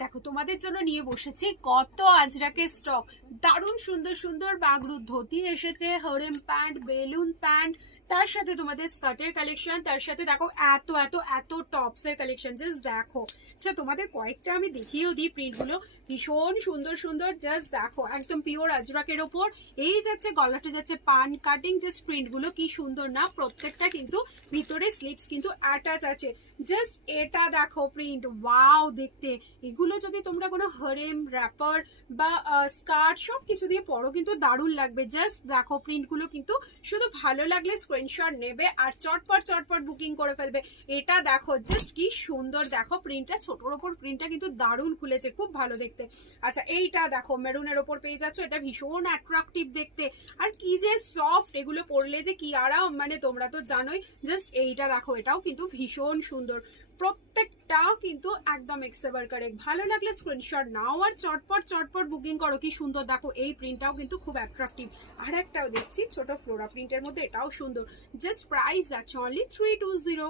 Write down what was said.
দেখো তোমাদের জন্য নিয়ে বসেছি কত আজরাকের স্টক। দারুণ সুন্দর সুন্দর বাগরুর ধুতি এসেছে, হরেম প্যান্ট, বেলুন প্যান্ট, তার সাথে তোমাদের স্কার্টের কালেকশন, তার সাথে দেখো এত এত এত টপস এর কালেকশন। জাস্ট দেখো, আচ্ছা তোমাদের কয়েকটা আমি দেখিয়েও দিই। প্রিন্ট গুলো ভীষণ সুন্দর সুন্দর। জাস্ট দেখো, একদম পিওর আজরাকের ওপর এই যাচ্ছে, গলাটা যাচ্ছে পান কাটিং। জাস্ট প্রিন্ট গুলো কি সুন্দর না, প্রত্যেকটা কিন্তু ভিতরে স্লিপস কিন্তু অ্যাটাচ আছে। জাস্ট এটা দেখো প্রিন্ট, ওয়াও দেখতে। এগুলো যদি তোমরা কোনো হরেম র্যাপার বা স্কার্ট সব কিছু দিয়ে পরো কিন্তু দারুণ লাগবে। জাস্ট দেখো প্রিন্ট গুলো কিন্তু শুধু ভালো লাগলে স্ক্রিনশট নেবে আর চটপট চটপট বুকিং করে ফেলবে। এটা দেখো জাস্ট কি সুন্দর, দেখো প্রিন্টটা, ছোটর ওপর প্রিন্টটা কিন্তু দারুণ খুলেছে, খুব ভালো দেখতে। আচ্ছা এইটা দেখো মেরুনের ওপর পেয়ে যাচ্ছ, এটা ভীষণ অ্যাট্রাকটিভ দেখতে আর কি যে সফট, এগুলো পরলে যে কি আরাম, মানে তোমরা তো জানোই। জাস্ট এইটা দেখো, এটাও কিন্তু ভীষণ সুন্দর, প্রত্যেকটা কিন্তু একদম এক্সেভার কারেক্ট। ভালো লাগলে স্ক্রিনশট নাও আর চটপট চটপট বুকিং করো। কি সুন্দর দেখো, এই প্রিন্টটাও কিন্তু খুব অ্যাট্রাকটিভ। আর একটাও দেখছি ছোট ফ্লোরা প্রিন্টের মধ্যে, এটাও সুন্দর। জাস্ট প্রাইস আছে অনলি 320।